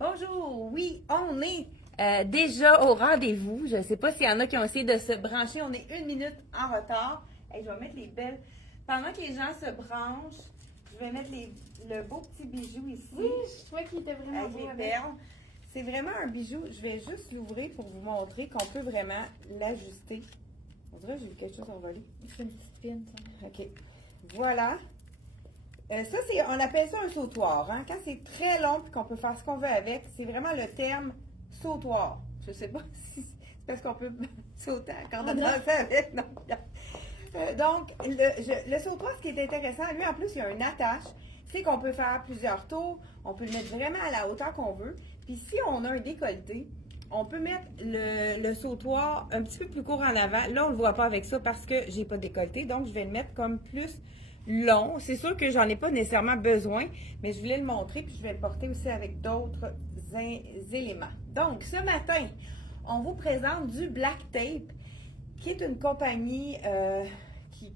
Bonjour, oui, on est déjà au rendez-vous. Je ne sais pas s'il y en a qui ont essayé de se brancher. On est 1 minute en retard. Hey, je vais mettre les belles. Pendant que les gens se branchent, je vais mettre le beau petit bijou ici. Oui, je trouvais qu'il était vraiment Avec beau les avec. perles. C'est vraiment un bijou. Je vais juste l'ouvrir pour vous montrer qu'on peut vraiment l'ajuster. On dirait que j'ai vu quelque chose envolé. C'est une petite pine, ça. OK. Voilà. Ça, on appelle ça un sautoir. Hein? Quand c'est très long et qu'on peut faire ce qu'on veut avec, c'est vraiment le terme sautoir. Je ne sais pas si c'est parce qu'on peut sauter à corde à danser avec. Non. Donc, le sautoir, ce qui est intéressant, lui, en plus, il y a une attache. C'est qu'on peut faire plusieurs tours. On peut le mettre vraiment à la hauteur qu'on veut. Puis si on a un décolleté, on peut mettre le sautoir un petit peu plus court en avant. Là, on ne le voit pas avec ça parce que j'ai pas de décolleté. Donc, je vais le mettre comme plus long. C'est sûr que j'en ai pas nécessairement besoin, mais je voulais le montrer. Puis, je vais le porter aussi avec d'autres éléments. Donc, ce matin, on vous présente du Black Tape, qui est une compagnie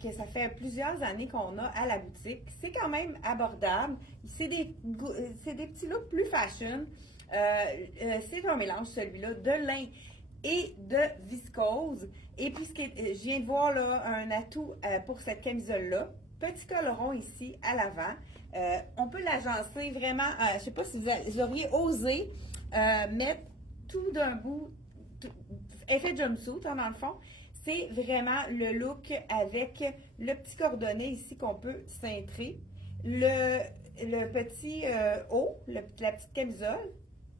que ça fait plusieurs années qu'on a à la boutique. C'est quand même abordable. C'est des petits looks plus fashion. C'est un mélange, celui-là, de lin et de viscose. Et puis, je viens de voir là, un atout pour cette camisole-là. Petit coloron ici à l'avant. On peut l'agencer vraiment, je ne sais pas si vous auriez osé mettre tout d'un bout, effet jumpsuit, dans le fond. C'est vraiment le look avec le petit cordonnet ici qu'on peut cintrer. Le petit haut, la petite camisole,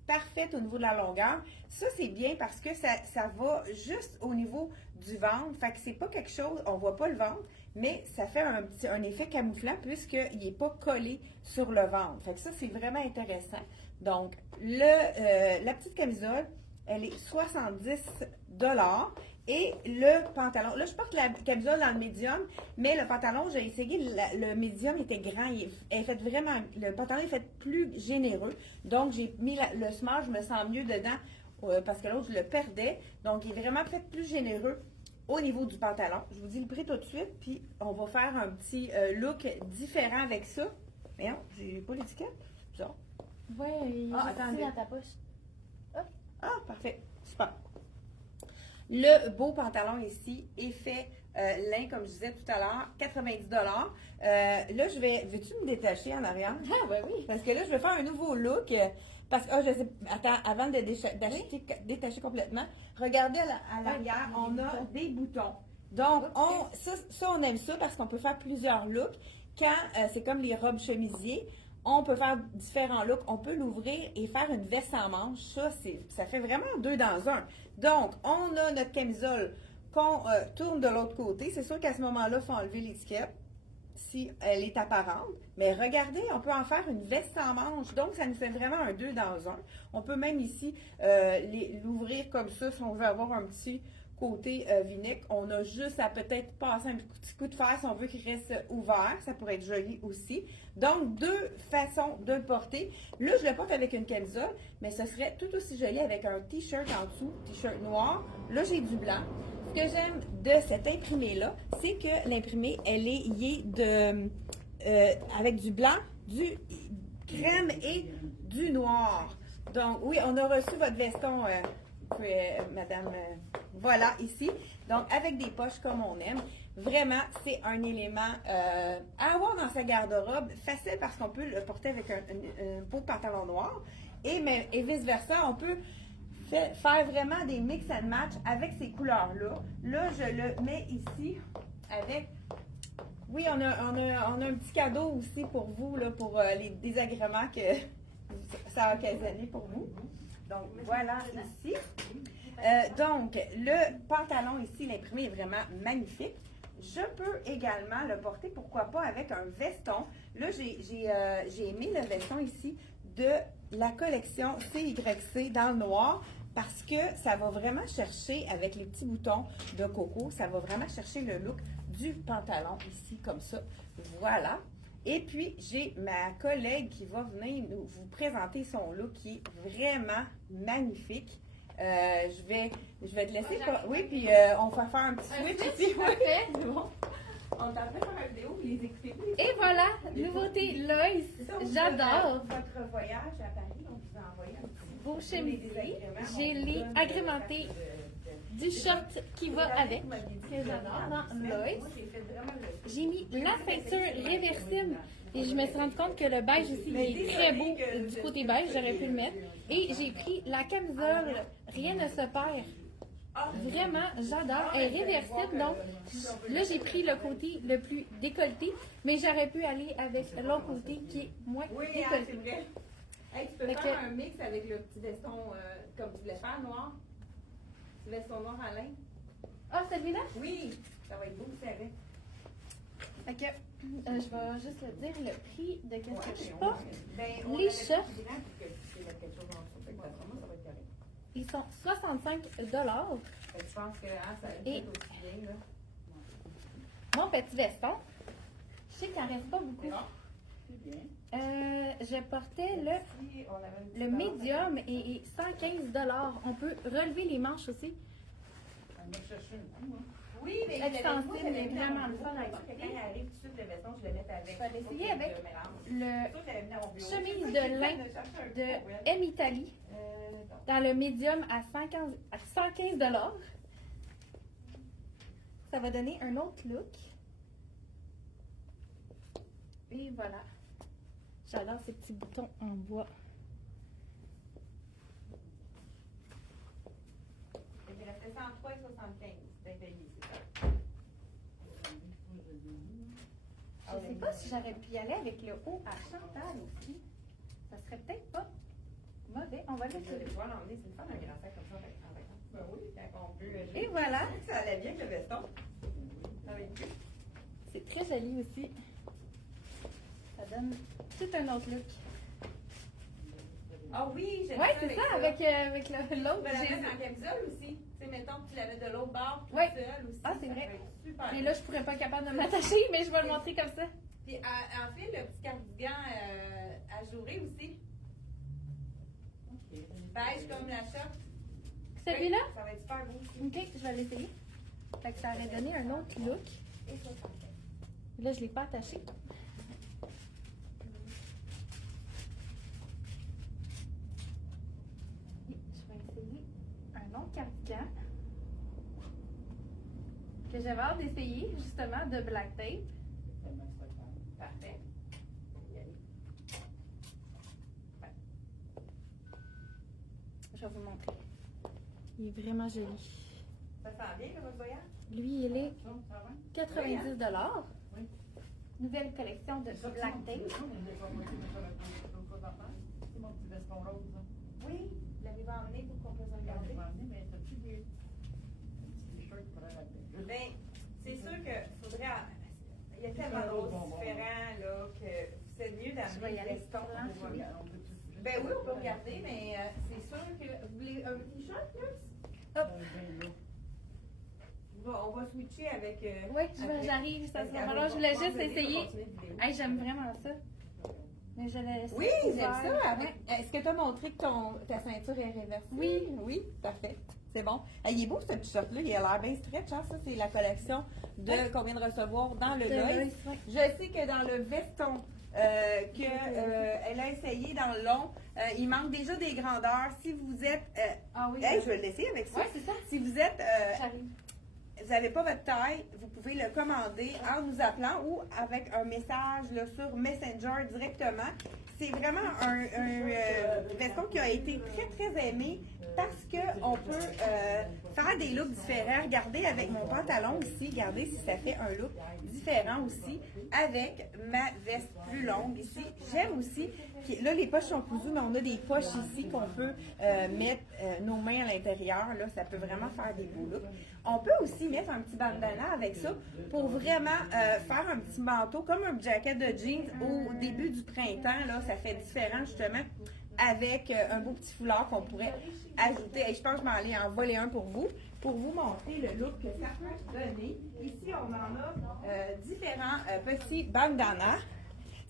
parfaite au niveau de la longueur. Ça, c'est bien parce que ça va juste au niveau du ventre. Fait que c'est pas quelque chose, on voit pas le ventre, mais ça fait un effet camouflant puisqu'il n'est pas collé sur le ventre. Fait que ça, c'est vraiment intéressant. Donc, la petite camisole, elle est 70 $. Et le pantalon, là je porte la camisole dans le médium, mais le pantalon, j'ai essayé, le médium était grand, le pantalon est fait plus généreux, donc j'ai mis le small, je me sens mieux dedans, parce que l'autre je le perdais, donc il est vraiment fait plus généreux au niveau du pantalon. Je vous dis le prix tout de suite, puis on va faire un petit look différent avec ça. Mais non, j'ai pas l'étiquette, c'est bizarre. Ouais, il est attendez. dans ta poche. Ah, parfait, super. Le beau pantalon ici est fait lin, comme je disais tout à l'heure, 90 $. Là, veux-tu me détacher en arrière? Ah, ouais, oui. Parce que là, je vais faire un nouveau look. Parce que, je sais, attends, avant de détacher complètement, regardez à l'arrière, on a des boutons. Donc, ça, on aime ça parce qu'on peut faire plusieurs looks. Quand c'est comme les robes chemisiers, on peut faire différents looks. On peut l'ouvrir et faire une veste en manche. Ça fait vraiment deux dans un. Donc, on a notre camisole qu'on tourne de l'autre côté. C'est sûr qu'à ce moment-là, il faut enlever l'étiquette si elle est apparente. Mais regardez, on peut en faire une veste en manche. Donc, ça nous fait vraiment un deux dans un. On peut même ici l'ouvrir comme ça si on veut avoir un petit côté vinaigre. On a juste à peut-être passer un petit coup de fer si on veut qu'il reste ouvert. Ça pourrait être joli aussi. Donc, deux façons de le porter. Là, je le porte avec une camisole, mais ce serait tout aussi joli avec un t-shirt en dessous, t-shirt noir. Là, j'ai du blanc. Ce que j'aime de cet imprimé-là, c'est que l'imprimé, elle est liée avec du blanc, du crème et du noir. Donc, oui, on a reçu votre veston, madame, voilà, ici. Donc, avec des poches comme on aime. Vraiment, c'est un élément à avoir dans sa garde-robe. Facile parce qu'on peut le porter avec un peau de pantalon noir. Et vice-versa, on peut faire vraiment des mix and match avec ces couleurs-là. Là, je le mets ici avec... Oui, on a un petit cadeau aussi pour vous, là, pour les désagréments que ça a occasionné pour vous. Donc, voilà ici. Donc, le pantalon ici, l'imprimé est vraiment magnifique. Je peux également le porter, pourquoi pas, avec un veston. Là, j'ai aimé le veston ici de la collection CYC dans le noir parce que ça va vraiment chercher, avec les petits boutons de coco, ça va vraiment chercher le look du pantalon ici, comme ça. Voilà. Et puis, j'ai ma collègue qui va venir vous présenter son look qui est vraiment magnifique. Je vais te laisser. Oui, puis on va faire un petit switch ici. Parfait, c'est bon. On est en train de faire une vidéo, vous les écoutez plus. Et voilà, nouveauté Loïs. J'adore. Votre voyage à Paris, on vous a envoyé un petit Beau chemisier. J'ai les agrémentés du short qui va avec, que j'adore, dans Loïs. J'ai mis la ceinture réversible. Et je me suis rendu compte que le beige aussi il est très beau du côté beige, j'aurais pu le mettre. Et j'ai pris la camisole, rien ne se perd. Vraiment, j'adore. Elle est réversible, donc là j'ai pris le côté le plus décolleté, mais j'aurais pu aller avec l'autre côté qui est moins c'est décolleté. vrai. Hey, tu peux Fait faire que- un mix avec le petit veston comme tu voulais faire, noir. Petit veston noir à lin. Ah, celui-là? Oui, ça va être beau aussi avec. Fait que, je vais juste le dire le prix de qu'est-ce que je on porte. on Les avait shorts. plus grand pour que tu mettes quelque chose en dessous. Fait que d'après moi, ça va être correct. Ils sont 65 $. Fait que je pense que ça va Et- être aussi bien, là. Mon petit veston. Je sais qu'il n'en reste pas beaucoup. C'est bien. Je portais Si on avait un petit le temps, médium et 115 $. On peut relever les manches aussi. On va chercher un coup, hein. Oui, mais L'extensible j'avais est mis vraiment dans mon le fun bureau, à pour porter. que quand il arrive tout de suite le veston, je le mette avec. Je vais l'essayer Faut que avec je mélange. le Ça, j'avais mis dans mon bureau. chemise C'est ça de que lin je cherche un de courriel. M Italie dans le médium à 115 $. Ça va donner un autre look. Et voilà. J'adore ces petits boutons en bois. Il restait 103 et 75 d'impayés, c'est ça. Je sais pas si j'aurais pu y aller avec le haut à Chantal aussi. Ça serait peut-être pas mauvais. On va Je vais l'essayer. pouvoir l'emmener, c'est le fun, un grand sac comme ça en vacances. Ben oui, quand on peut. Et voilà. Je trouvais que ça allait bien avec le veston. Avec lui. C'est très joli aussi. Ça donne tout un autre look. Ah oui, j'aime Oui, c'est ça, avec l'autre. Tu peux la j'ai- mettre en camisole aussi. Tu sais, mettons que tu la mets de l'autre bord, toute Ouais. seule aussi. Ah, c'est ça vrai. peut être super. Mais là, je pourrais pas être capable de m'attacher, mais je vais le montrer comme ça. Puis en fait, le petit cardigan ajouré aussi. Beige comme la short. Celui-là? Oui, ça va être super beau aussi. Ok, je vais l'essayer. Fait que ça aurait donné un autre look. Et 75. Là, je l'ai pas attaché. Et je vais essayer un autre cardigan que j'avais hâte d'essayer, justement, de black tape. Parfait. Je vais vous le montrer. Il est vraiment joli. Ça sent bien, là, votre voyage? Lui, il est Ça va? 90 $. Oui. Nouvelle collection de C'est black tape. C'est mon petit veston rose, là. Oui, l'avez-vous emmené pour qu'on puisse Regarde, je regarder? vais emmener, mais t'as-tu des petits t-shirts pour la tête? Ben, c'est sûr qu'il faudrait. Il y a tellement de roses différents, là, que c'est mieux Je vais y d'amener aller le veston. blanc, On va oui. regarder. Ben oui, on peut regarder, mais c'est sûr que. Vous voulez un t-shirt, plus? Hop. On va switcher avec. Oui, après. j'arrive. Ça Parce se qu'elle moment-là, va- je voulais on va juste venir, on va essayer. continuer la vidéo. Hey, j'aime vraiment ça. Mais je l'ai laissé Oui, j'aime ouvert. ça. Avec... Ouais. Est-ce que tu as montré que ta ceinture est réversible? Oui. Oui, parfait. C'est bon. Il est beau ce t-shirt-là. Il a l'air bien stretch. Hein? Ça, c'est la collection de qu'on vient de recevoir dans le De Loïs. Loïs, ouais. Je sais que dans le veston qu'elle a essayé dans le long, il manque déjà des grandeurs. Si vous êtes. Ah oui. Hey, je vais le laisser avec ça. Ouais, c'est ça. Si vous êtes. J'arrive. Vous n'avez pas votre taille, vous pouvez le commander en nous appelant ou avec un message là, sur Messenger directement. C'est vraiment un veston qui a été très, très aimé parce qu'on peut faire des looks différents. Regardez avec mon pantalon ici, regardez si ça fait un look différent aussi avec ma veste plus longue ici. J'aime aussi, là les poches sont cousues, mais on a des poches ici qu'on peut mettre nos mains à l'intérieur. Là, ça peut vraiment faire des beaux looks. On peut aussi mettre un petit bandana avec ça pour vraiment faire un petit manteau, comme un jacket de jeans au début du printemps. Là, ça fait différent justement avec un beau petit foulard qu'on pourrait ajouter. Et je pense que je m'en aller en voler un pour vous montrer le look que ça peut donner. Ici, on en a différents petits bandanas.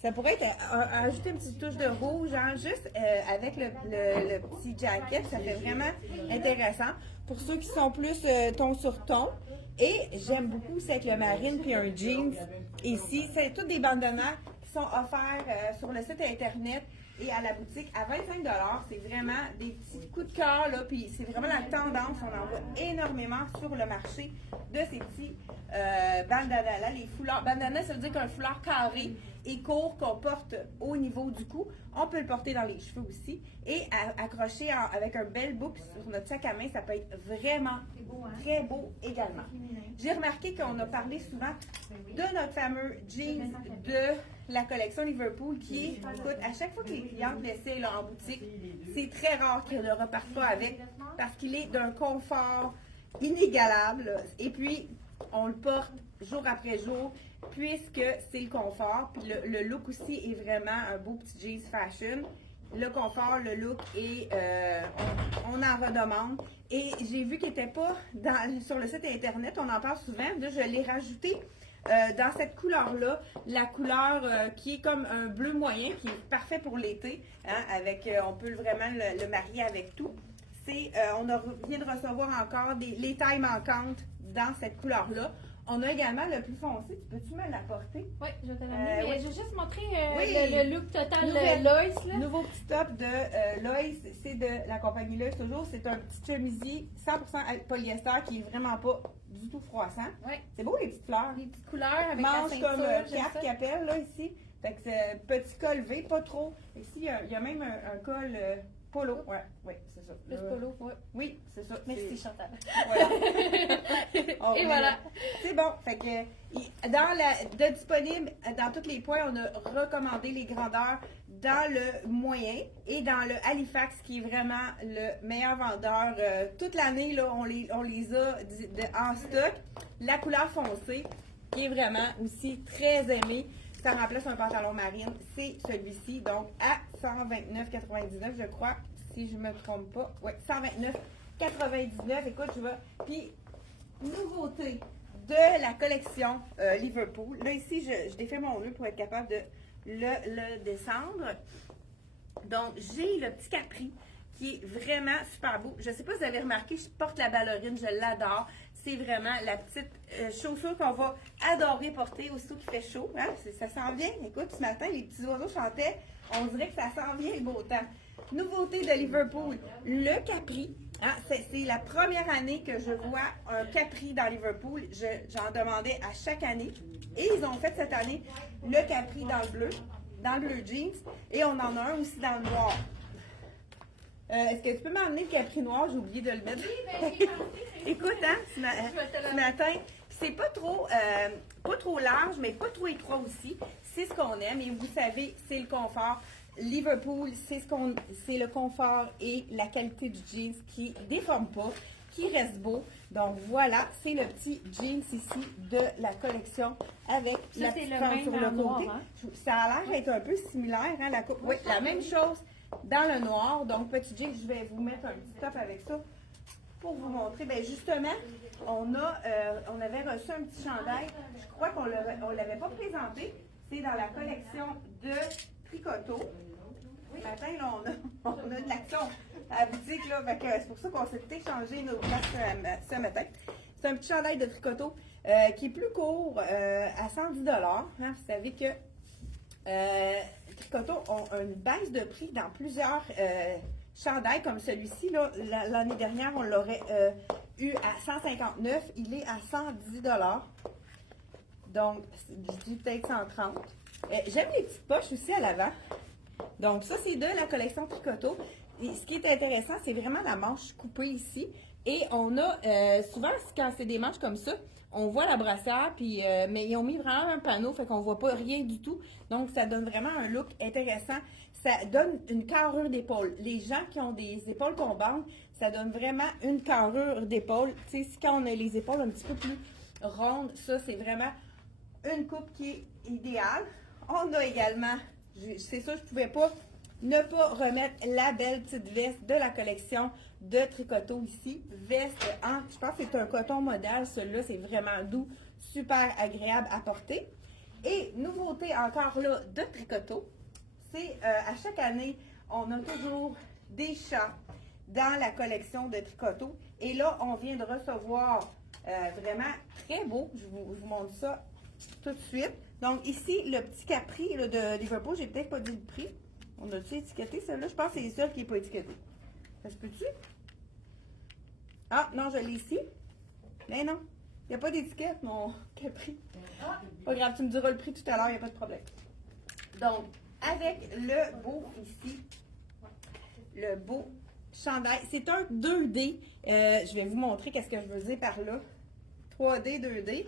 Ça pourrait être ajouter une petite touche de rouge, hein, juste avec le petit jacket, ça fait vraiment intéressant. Pour ceux qui sont plus ton sur ton. Et j'aime beaucoup, c'est avec le marine puis un jeans ici. C'est tous des bandanas qui sont offerts sur le site internet et à la boutique à 25 $. C'est vraiment des petits coups de cœur, là, puis c'est vraiment la tendance. On en voit énormément sur le marché de ces petits bandanas-là. Les foulards. Bandana, ça veut dire qu'un foulard carré et court qu'on porte au niveau du cou. On peut le porter dans les cheveux aussi. Et accroché avec un bel boucle sur notre sac à main, ça peut être vraiment très beau également. J'ai remarqué qu'on a parlé souvent de notre fameux jeans de la collection Liverpool qui est, écoute, à chaque fois que les clientes l'essayent là, en boutique, c'est très rare qu'elles ne repartent pas avec parce qu'il est d'un confort inégalable. Et puis, on le porte jour après jour puisque c'est le confort. Puis le look aussi est vraiment un beau petit jeans fashion. Le confort, le look et on en redemande. Et j'ai vu qu'il n'était pas sur le site internet, on en parle souvent. Là, je l'ai rajouté dans cette couleur-là, la couleur qui est comme un bleu moyen, qui est parfait pour l'été. Hein, on peut vraiment le marier avec tout. On vient de recevoir encore les tailles manquantes dans cette couleur-là. On a également le plus foncé. Peux-tu me l'apporter? Oui, je vais te l'amener. Oui. Je vais juste montrer Oui. le look total de Loïs. Là. Nouveau petit top de Loïs. C'est de la compagnie Loïs toujours. C'est un petit chemisier 100% polyester qui est vraiment pas du tout froissant. Oui. C'est beau les petites fleurs. Les petites couleurs avec Manche la ceinture. comme j'aime Pierre ça. Capelle là ici. Fait que c'est petit col V, pas trop. Ici, il y a même un col polo. Ouais, c'est ça. Plus polo, oui. Oui, c'est ça. Merci Chantal. Voilà. Oh, Et voilà. C'est bon. Fait que disponible dans tous les points, on a recommandé les grandeurs dans le moyen et dans le Halifax qui est vraiment le meilleur vendeur. Toute l'année, là, on les a en stock. La couleur foncée qui est vraiment aussi très aimée. Ça remplace un pantalon marine. C'est celui-ci. Donc à 129,99 je crois. Si je ne me trompe pas. Oui, 129,99. Écoute, je vais. Puis, nouveauté de la collection Liverpool. Là, ici, je défais mon nœud pour être capable de le descendre. Donc, j'ai le petit capri qui est vraiment super beau. Je ne sais pas si vous avez remarqué, je porte la ballerine, je l'adore. C'est vraiment la petite chaussure qu'on va adorer porter aussitôt qu'il fait chaud. Hein? Ça sent bien. Écoute, ce matin, les petits oiseaux chantaient. On dirait que ça sent bien le beau temps. Nouveauté de Liverpool, le capri. Hein? C'est la première année que je vois un capri dans Liverpool. J'en demandais à chaque année. Et ils ont fait cette année le capri dans le bleu jeans. Et on en a un aussi dans le noir. Est-ce que tu peux m'emmener le capri noir? J'ai oublié de le mettre. Écoute, hein, ce matin, c'est pas trop large, mais pas trop étroit aussi. C'est ce qu'on aime. Et vous savez, c'est le confort. Liverpool, c'est le confort et la qualité du jeans qui ne déforme pas, qui reste beau. Donc voilà, c'est le petit jeans ici de la collection avec la petite fente sur le côté. Hein? Ça a l'air d'être un peu similaire, hein, la coupe. Oui, la même chose dans le noir. Donc petit jeans, je vais vous mettre un petit top avec ça pour vous montrer. Bien justement, on avait reçu un petit chandail. Je crois qu'on ne l'avait pas présenté. C'est dans la collection de Tricoto. Ce matin, là, on a de l'action à la boutique, là, c'est pour ça qu'on s'est échangé nos places ce matin. C'est un petit chandail de Tricoto qui est plus court, à 110 $. Hein. Vous savez que Tricoto ont une baisse de prix dans plusieurs chandails comme celui-ci. L'année dernière, on l'aurait eu à 159. Il est à 110 $. Donc, je dis peut-être 130. J'aime les petites poches aussi à l'avant. Donc, ça, c'est de la collection Tricoto. Et ce qui est intéressant, c'est vraiment la manche coupée ici. Et on a, souvent, quand c'est des manches comme ça, on voit la brassière, puis, mais ils ont mis vraiment un panneau, fait qu'on voit pas rien du tout. Donc, ça donne vraiment un look intéressant. Ça donne une carrure d'épaule. Les gens qui ont des épaules tombantes, ça donne vraiment une carrure d'épaule. Tu sais, quand on a les épaules un petit peu plus rondes, ça, c'est vraiment une coupe qui est idéale. On a également, c'est ça, je ne pouvais pas ne pas remettre la belle petite veste de la collection de Tricoto ici. Veste je pense que c'est un coton modèle, celui-là, c'est vraiment doux, super agréable à porter. Et nouveauté encore là de Tricoto, c'est à chaque année, on a toujours des chats dans la collection de Tricoto. Et là, on vient de recevoir vraiment très beau. Je vous montre ça tout de suite. Donc ici, le petit Capri là, de Liverpool, j'ai peut-être pas dit le prix. On a-tu étiqueté celle-là? Je pense que c'est le seul qui n'est pas étiqueté. Ça se peut-tu? Ah, non, je l'ai ici. Mais non, il n'y a pas d'étiquette, mon Capri. Pas grave, tu me diras le prix tout à l'heure, il n'y a pas de problème. Donc, avec le beau ici, le beau chandail. C'est un 2D. Je vais vous montrer qu'est-ce que je veux dire par là. 3D, 2D.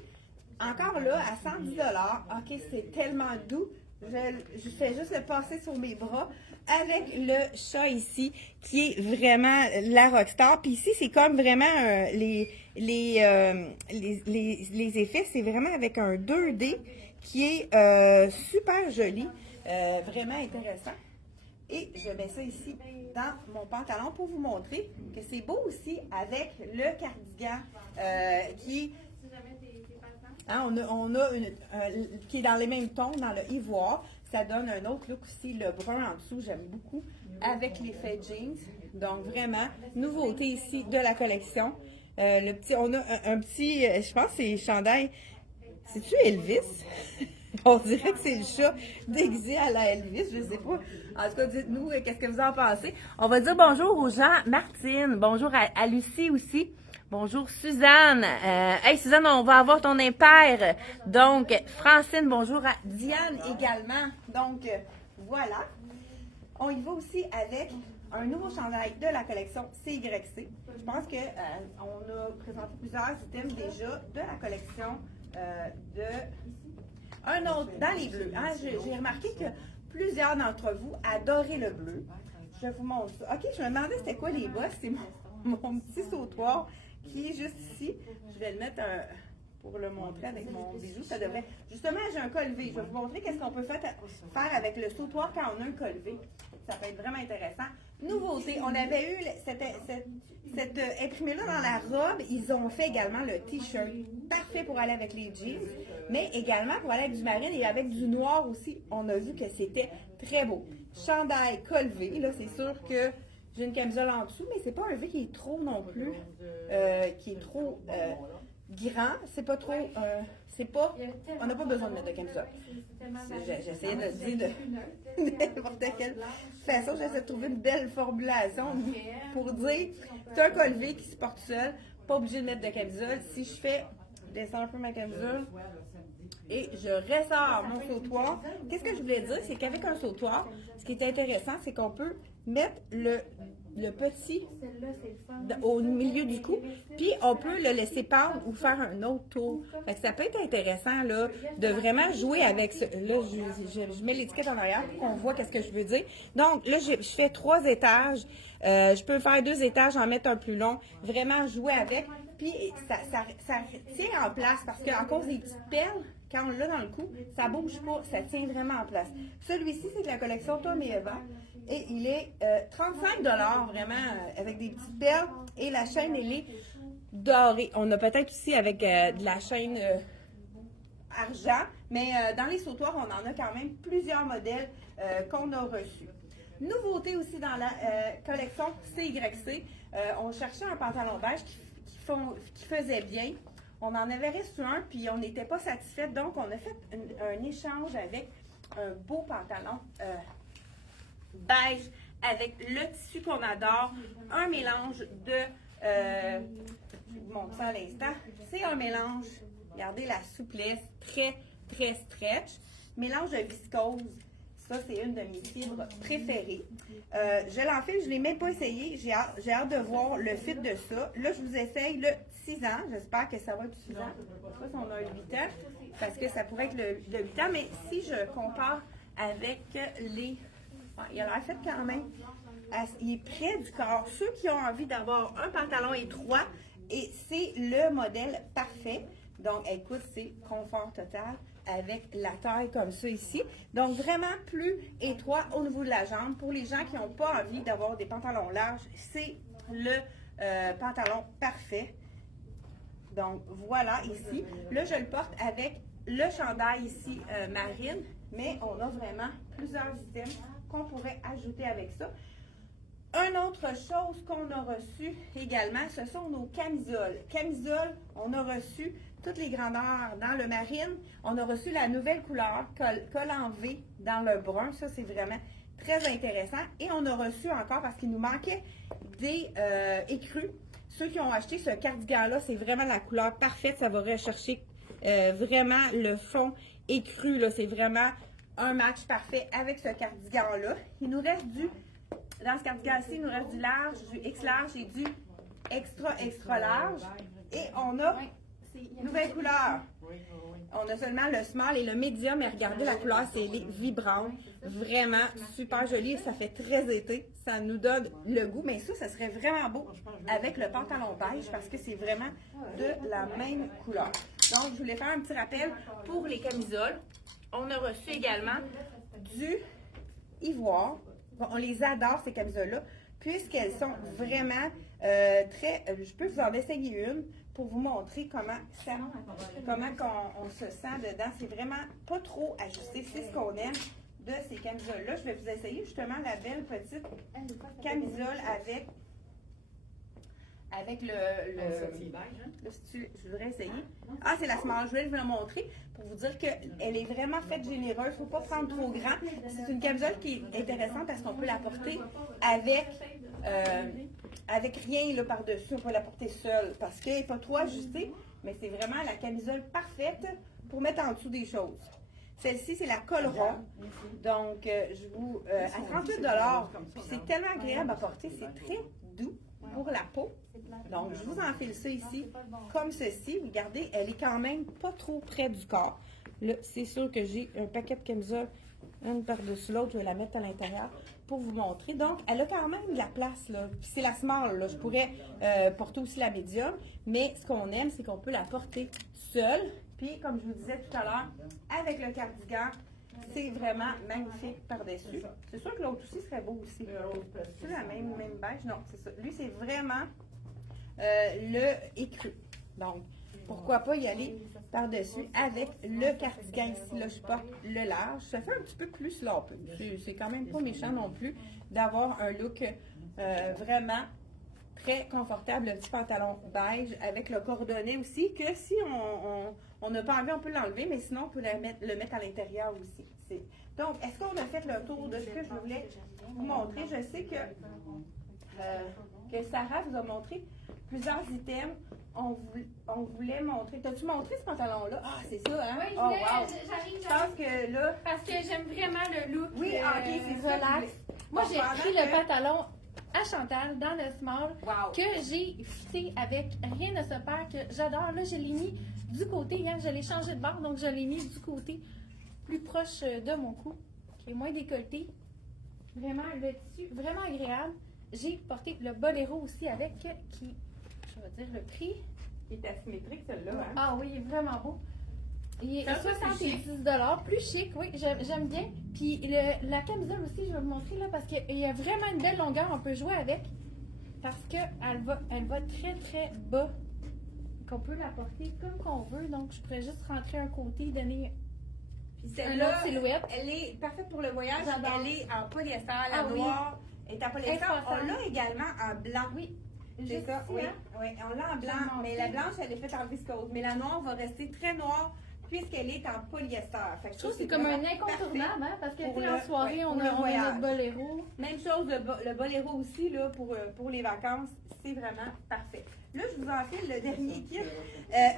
Encore là, à 110 $. OK, c'est tellement doux. Je fais juste le passer sur mes bras avec le chat ici, qui est vraiment la rockstar. Puis ici, c'est comme vraiment les effets, c'est vraiment avec un 2D qui est super joli, vraiment intéressant. Et je mets ça ici dans mon pantalon pour vous montrer que c'est beau aussi avec le cardigan qui hein, on a qui est dans les mêmes tons, dans le ivoire. Ça donne un autre look aussi, le brun en dessous, j'aime beaucoup, avec l'effet jeans. Donc vraiment, nouveauté ici de la collection. Le petit, on a un petit, je pense que c'est chandail, c'est-tu Elvis? On dirait que c'est le chat déguisé à la Elvis, je sais pas. En tout cas, dites-nous qu'est-ce que vous en pensez. On va dire bonjour aux gens. Martine, bonjour à Lucie aussi. Bonjour Suzanne. Hey Suzanne, on va avoir ton impair. Donc, Francine, bonjour à Diane également. Donc, voilà. On y va aussi avec un nouveau chandail de la collection CYC. Je pense que on a présenté plusieurs items déjà de la collection un autre dans les bleus. Hein? J'ai remarqué que plusieurs d'entre vous adoraient le bleu. Je vous montre ça. OK, je me demandais c'était quoi les bosses. C'est mon petit sautoir qui est juste ici. Je vais le mettre pour le montrer avec mon bijou. Ça devrait. Justement, j'ai un col V. Je vais vous montrer qu'est-ce qu'on peut faire avec le sautoir quand on a un col V. Ça peut être vraiment intéressant. Nouveauté, on avait eu cette imprimé-là dans la robe. Ils ont fait également le t-shirt. Parfait pour aller avec les jeans, mais également pour aller avec du marine et avec du noir aussi. On a vu que c'était très beau. Chandail, col V. Là, c'est sûr que j'ai une camisole en dessous, mais c'est pas un V qui est trop non plus, qui est trop grand. C'est pas trop, on n'a pas besoin de mettre de camisole. J'essayais de le dire de n'importe quelle façon. J'essaie de trouver une belle formulation pour dire c'est un col V qui se porte seul, pas obligé de mettre de camisole. Si je descends un peu ma camisole et je ressors mon sautoir, qu'est-ce que je voulais dire? C'est qu'avec un sautoir, ce qui est intéressant, c'est qu'on peut mettre le petit au milieu du cou, puis on peut le laisser pendre ou faire un autre tour. Fait que ça peut être intéressant là, de vraiment jouer avec ce. Là, je mets l'étiquette en arrière pour qu'on voit qu'est-ce que je veux dire. Donc là, je fais 3 étages. Je peux faire 2 étages, en mettre un plus long. Vraiment jouer avec. Puis ça tient en place parce qu'à cause des petites perles, quand on l'a dans le cou, ça bouge pas, ça tient vraiment en place. Celui-ci, c'est de la collection Tom et Eva. Et il est 35 $ vraiment avec des petites perles. Et la chaîne, elle est dorée. On a peut-être aussi avec de la chaîne argent. Mais dans les sautoirs, on en a quand même plusieurs modèles qu'on a reçus. Nouveauté aussi dans la collection CYC. On cherchait un pantalon beige qui faisait bien. On en avait reçu un, puis on n'était pas satisfait. Donc, on a fait un échange avec un beau pantalon beige avec le tissu qu'on adore. Un mélange de... je vous montre ça à l'instant. C'est un mélange, regardez la souplesse, très, très stretch. Mélange de viscose. Ça, c'est une de mes fibres préférées. Je l'enfile, je ne l'ai même pas essayé. J'ai hâte de voir le fit de ça. Là, je vous essaye le 6 ans. J'espère que ça va être suffisant. Je ne sais pas si on a le 8 ans, parce que ça pourrait être le 8 ans. Mais si je compare avec les... il a l'air fait quand même. Il est près du corps. Ceux qui ont envie d'avoir un pantalon étroit, et c'est le modèle parfait. Donc, écoute, c'est confort total avec la taille comme ça ici. Donc, vraiment plus étroit au niveau de la jambe. Pour les gens qui n'ont pas envie d'avoir des pantalons larges, c'est le pantalon parfait. Donc, voilà ici. Là, je le porte avec le chandail ici marine, mais on a vraiment plusieurs items qu'on pourrait ajouter avec ça. Une autre chose qu'on a reçu également, ce sont nos camisoles. Camisoles, on a reçu toutes les grandeurs dans le marine. On a reçu la nouvelle couleur, col en V dans le brun. Ça, c'est vraiment très intéressant. Et on a reçu encore, parce qu'il nous manquait des écrus. Ceux qui ont acheté ce cardigan-là, c'est vraiment la couleur parfaite. Ça va rechercher vraiment le fond écru. C'est vraiment un match parfait avec ce cardigan-là. Il nous reste dans ce cardigan-ci, il nous reste du large, du X large et du extra large. Et on a nouvelle couleur. On a seulement le small et le medium. Et regardez la couleur, c'est vibrante. Vraiment super joli. Ça fait très été. Ça nous donne le goût. Mais ça serait vraiment beau avec le pantalon beige parce que c'est vraiment de la même couleur. Donc, je voulais faire un petit rappel pour les camisoles. On a reçu également du ivoire. Bon, on les adore, ces camisoles-là, puisqu'elles sont vraiment très... je peux vous en essayer une pour vous montrer comment on se sent dedans. C'est vraiment pas trop ajusté. C'est ce qu'on aime de ces camisoles-là. Je vais vous essayer justement la belle petite camisole avec le je voudrais essayer. Ah, c'est la small. Je vais vous la montrer pour vous dire qu'elle est vraiment faite généreuse. Il ne faut pas prendre trop grand. C'est une camisole qui est intéressante parce qu'on peut la porter avec rien là, par-dessus. On peut la porter seule parce qu'elle n'est pas trop ajustée, mais c'est vraiment la camisole parfaite pour mettre en dessous des choses. Celle-ci, c'est la Colleron. Donc, je vous à 38 $. C'est tellement agréable à porter. C'est très doux pour la peau. Donc, je vous enfile ça ici, comme ceci. Regardez, elle est quand même pas trop près du corps. Là, c'est sûr que j'ai un paquet de camisoles, une par-dessus l'autre. Je vais la mettre à l'intérieur pour vous montrer. Donc, elle a quand même de la place, là. Puis c'est la small, là. Je pourrais porter aussi la médium. Mais ce qu'on aime, c'est qu'on peut la porter seule. Puis, comme je vous disais tout à l'heure, avec le cardigan, c'est vraiment magnifique par-dessus. C'est sûr que l'autre aussi serait beau aussi. C'est la même beige? Non, c'est ça. Lui, c'est vraiment le écru. Donc, pourquoi pas y aller par-dessus avec le cardigan ici. Là, je porte le large. Ça fait un petit peu plus sloppy. C'est quand même pas méchant non plus d'avoir un look vraiment très confortable. Le petit pantalon beige avec le cordonnet aussi, que si on n'a pas envie, on peut l'enlever, mais sinon, on peut le mettre à l'intérieur aussi. Donc, est-ce qu'on a fait le tour de ce que je voulais vous montrer? Je sais que Sarah vous a montré plusieurs items. On voulait montrer. T'as-tu montré ce pantalon-là? Ah, c'est ça, hein? Oui, oh, wow! j'arrive. Je pense que là... Parce que j'aime vraiment le look. Oui, ok, c'est ça. Relax. Moi, j'ai pris le pantalon à Chantal dans le small que j'ai fité avec rien ne se perd, que j'adore. Là, je l'ai mis du côté, hier, je l'ai changé de bord, donc je l'ai mis du côté plus proche de mon cou, qui est moins décolleté. Vraiment, le tissu, vraiment agréable. J'ai porté le boléro aussi avec, qui, je vais dire le prix. Il est asymétrique, celui-là, hein? Ah oui, il est vraiment beau. Il est 70 $, plus chic, oui, j'aime bien. Puis la camisole aussi, je vais vous montrer là, parce qu'il y a vraiment une belle longueur, on peut jouer avec. Parce qu'elle va très très bas. Qu'on peut la porter comme qu'on veut. Donc, je pourrais juste rentrer un côté, donner une autre silhouette. Elle est parfaite pour le voyage. J'adore. Elle est en polyester, la noire est en polyester. On l'a également en blanc. Oui. C'est ça, oui. Oui, on l'a en blanc, mais la blanche, elle est faite en viscose. Mais la noire va rester très noire puisqu'elle est en polyester. Fait que je trouve que c'est comme un incontournable, hein, parce que en soirée, on a notre boléro. Même chose, le boléro aussi, là, pour les vacances, c'est vraiment parfait. Là, je vous enfile le dernier kit.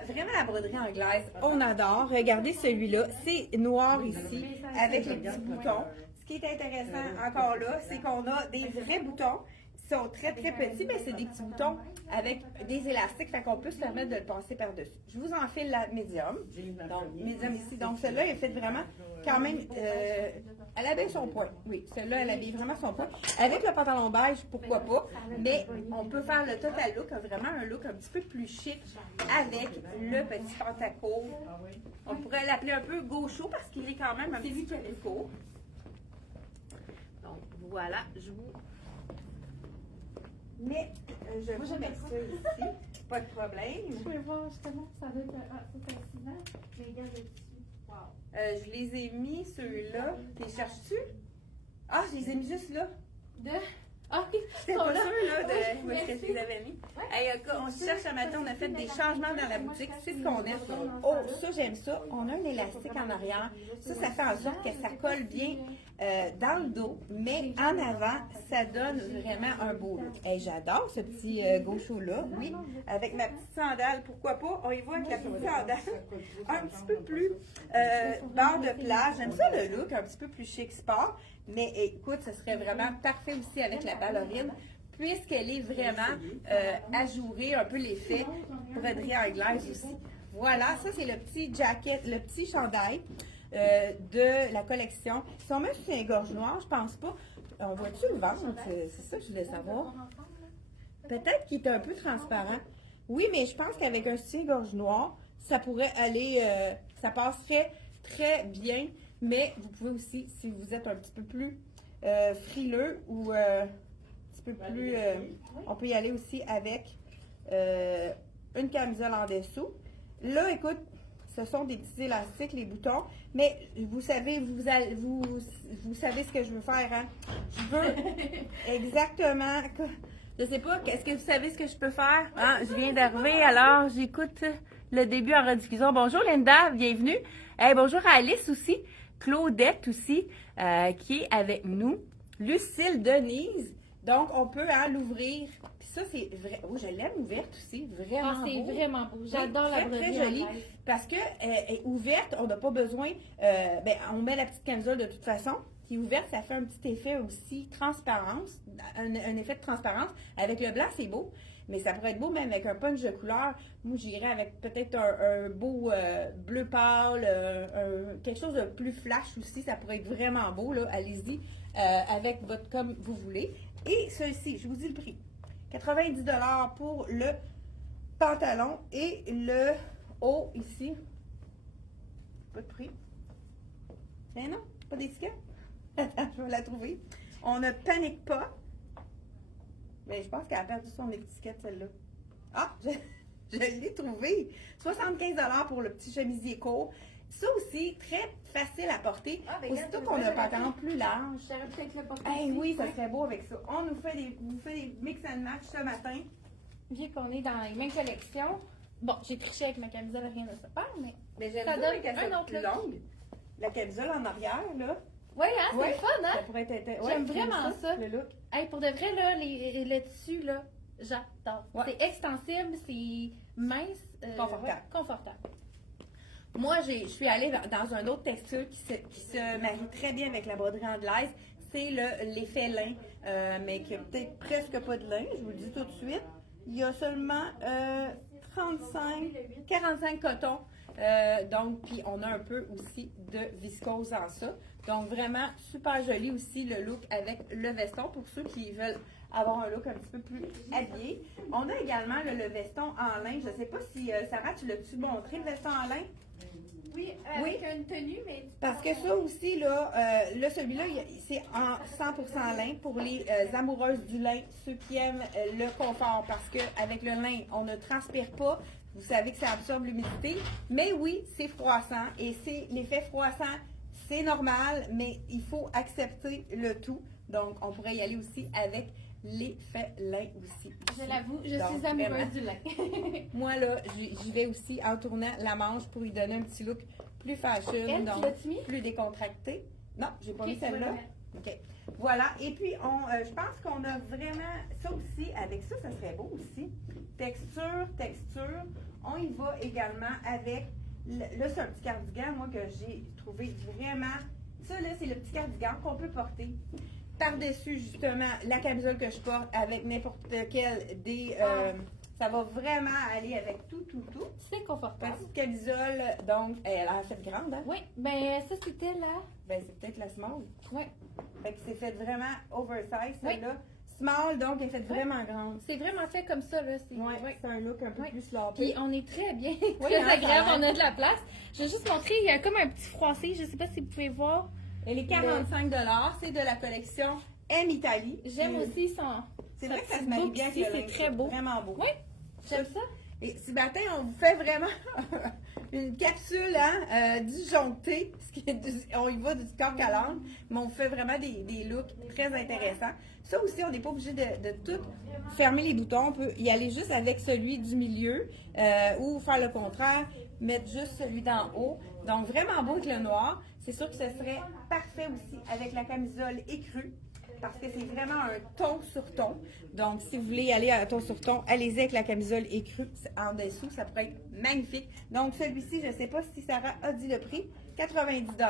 Vraiment la broderie anglaise, on adore. Regardez celui-là, c'est noir ici, avec les petits boutons. Ce qui est intéressant encore là, c'est qu'on a des vrais boutons. Ils sont très très petits, mais c'est des petits boutons avec des élastiques, fait qu'on peut se permettre de le passer par-dessus. Je vous enfile la médium. Donc, médium ici. Donc, celle-là est faite vraiment quand même. Elle habille son point. Oui, celle-là, elle habille vraiment son point. Avec le pantalon beige, pourquoi pas. Mais on peut faire le total look, vraiment un look un petit peu plus chic avec le petit pantacourt. On pourrait l'appeler un peu gaucho parce qu'il est quand même un petit peu court. Donc, voilà, je vous. Mais je vais mettre ça ici, pas de problème. Je vais voir justement, ça doit être un 6 ans, mais regarde le dessus. Je les ai mis, ceux-là. Les cherches-tu? Ah, je les ai mis juste là. Ah, ok. C'était pas sûr, là, de où est-ce que je les avais mis. Hey, on cherche un matin, on a fait des changements dans la boutique. C'est ce qu'on aime. Oh, ça, j'aime ça. On a un élastique en arrière. Ça fait en sorte que ça colle bien dans le dos, mais en avant, ça donne vraiment un beau look. Hey, j'adore ce petit gaucho-là. Oui, avec ma petite sandale. Pourquoi pas? On y voit avec la petite sandale. Un petit peu plus bord de plage. J'aime ça le look, un petit peu plus chic sport. Mais écoute, ce serait vraiment parfait aussi avec la ballerine, puisqu'elle est vraiment ajourée, un peu l'effet broderie anglaise aussi. Voilà, ça c'est le petit jacket, le petit chandail de la collection. Ils sont même sur un gorge noire, je pense pas. On voit-tu le ventre? C'est ça que je voulais savoir. Peut-être qu'il est un peu transparent. Oui, mais je pense qu'avec un soutien-gorge noir, ça pourrait aller, ça passerait très bien. Mais vous pouvez aussi, si vous êtes un petit peu plus frileux ou un petit peu plus... on peut y aller aussi avec une camisole en dessous. Là, écoute, ce sont des petits élastiques, les boutons. Mais vous savez, vous savez ce que je veux faire, hein? Je veux exactement... Je sais pas, est-ce que vous savez ce que je peux faire? Ah, je viens d'arriver, alors j'écoute le début en rediffusion. Bonjour Linda, bienvenue. Hey, bonjour à Alice aussi. Claudette aussi, qui est avec nous. Lucille Denise. Donc, on peut l'ouvrir. Puis ça, c'est vrai. Oh, je l'aime ouverte aussi. Vraiment c'est beau. vraiment beau. J'adore la broderie. Très jolie. Parce que est ouverte, on n'a pas besoin. On met la petite camisole de toute façon. Qui est ouverte, ça fait un petit effet aussi transparence. Un effet de transparence. Avec le blanc, c'est beau. Mais ça pourrait être beau même avec un punch de couleur. Moi, j'irais avec peut-être un beau bleu pâle, quelque chose de plus flash aussi. Ça pourrait être vraiment beau, là. Allez-y, avec votre comme vous voulez. Et ceci, je vous dis le prix. 90 $ pour le pantalon et le haut ici. Pas de prix. Mais non, pas d'étiquette. Attends, je vais la trouver. On ne panique pas. Mais je pense qu'elle a perdu son étiquette, celle-là. Ah, je l'ai trouvé. 75 $ pour le petit chemisier court. Ça aussi, très facile à porter. Aussitôt qu'on a un pantalon plus large. J'aurais peut-être le porter. Hey, oui, ça serait beau avec ça. On nous fait des mix and match ce matin. Vu qu'on est dans les mêmes collections. Bon, j'ai triché avec ma camisole, rien de ça part, mais j'aime ça ça donne qu'elle soit un autre plus look. longue. La camisole en arrière, là. Oui, hein, c'est le fun, hein? Ça pourrait être... J'aime vraiment ça. Le look. Hey, pour de vrai, là, le tissu, là, j'adore. Ouais. C'est extensible, c'est mince. Confortable. Moi, je suis allée dans un autre textile qui se marie très bien avec la broderie anglaise. C'est l'effet lin, mais qui a peut-être presque pas de lin, je vous le dis tout de suite. Il y a seulement 45 cotons. Donc, puis on a un peu aussi de viscose en ça. Donc, vraiment super joli aussi le look avec le veston pour ceux qui veulent avoir un look un petit peu plus habillé. On a également le veston en lin. Je ne sais pas si, Sarah, tu l'as-tu montré, le veston en lin? Oui, avec une tenue, mais... Parce que ça aussi, là, celui-là, c'est en 100% lin pour les amoureuses du lin, ceux qui aiment le confort. Parce qu'avec le lin, on ne transpire pas. Vous savez que ça absorbe l'humidité. Mais oui, c'est froissant. Et c'est l'effet froissant, c'est normal, mais il faut accepter le tout. Donc, on pourrait y aller aussi avec l'effet lin aussi. Je l'avoue, je suis amoureuse du lin. Moi, là, j'y vais aussi en tournant la manche pour lui donner un petit look plus fashion, donc plus décontracté. Non, j'ai pas mis celle-là. OK. Voilà. Et puis, je pense qu'on a vraiment ça aussi. Avec ça, ça serait beau aussi. Texture. On y va également avec... Là, c'est un petit cardigan, moi, que j'ai trouvé vraiment... Ça, là, c'est le petit cardigan qu'on peut porter par-dessus, justement, la camisole que je porte avec n'importe quel des... ça va vraiment aller avec tout. C'est confortable. Petite camisole, donc, elle a fait grande, hein? Oui, ben ça, c'était là. Ben, c'est peut-être la small. Oui. Fait que c'est fait vraiment oversize, celle-là. Small, donc, elle est faite vraiment grande. C'est vraiment fait comme ça, là. Oui, c'est un look un peu plus sloppy. Puis on est très bien, très agréable, on a de la place. Je vais juste montrer, il y a comme un petit froissé, je sais pas si vous pouvez voir. Et les 45 $, c'est de la collection M Italie. J'aime aussi son... C'est vrai que ça se marie bien avec le c'est très beau. Vraiment beau. Oui, j'aime ça. Et ce matin, on vous fait vraiment une capsule disjonctée. On y va du coq à l'âne, mais on fait vraiment des looks très intéressants. Ça aussi, on n'est pas obligé de tout fermer les boutons. On peut y aller juste avec celui du milieu ou faire le contraire, mettre juste celui d'en haut. Donc, vraiment beau avec le noir. C'est sûr que ce serait parfait aussi avec la camisole écrue, parce que c'est vraiment un ton sur ton. Donc, si vous voulez aller à ton sur ton, allez-y avec la camisole écrue en dessous, ça pourrait être magnifique. Donc, celui-ci, je ne sais pas si Sarah a dit le prix, 90 $.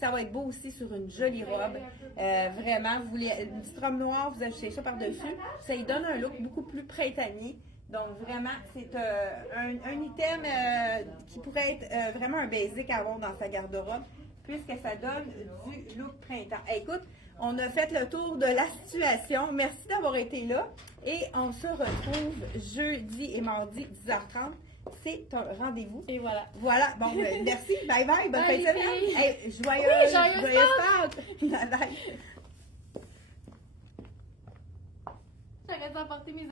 Ça va être beau aussi sur une jolie robe. Vraiment, vous voulez une petite robe noire, vous ajoutez ça par-dessus. Ça lui donne un look beaucoup plus printanier. Donc, vraiment, c'est un item qui pourrait être vraiment un basic à avoir dans sa garde-robe, puisque ça donne du look printemps. Écoute, on a fait le tour de la situation. Merci d'avoir été là. Et on se retrouve jeudi et mardi, 10h30. C'est un rendez-vous. Et voilà. Voilà. Bon, merci. Bye bye. Bonne fin Bye, de semaine. filles. Hey, joyeuse Pâques. Bye bye. J'arrête d'emporter mes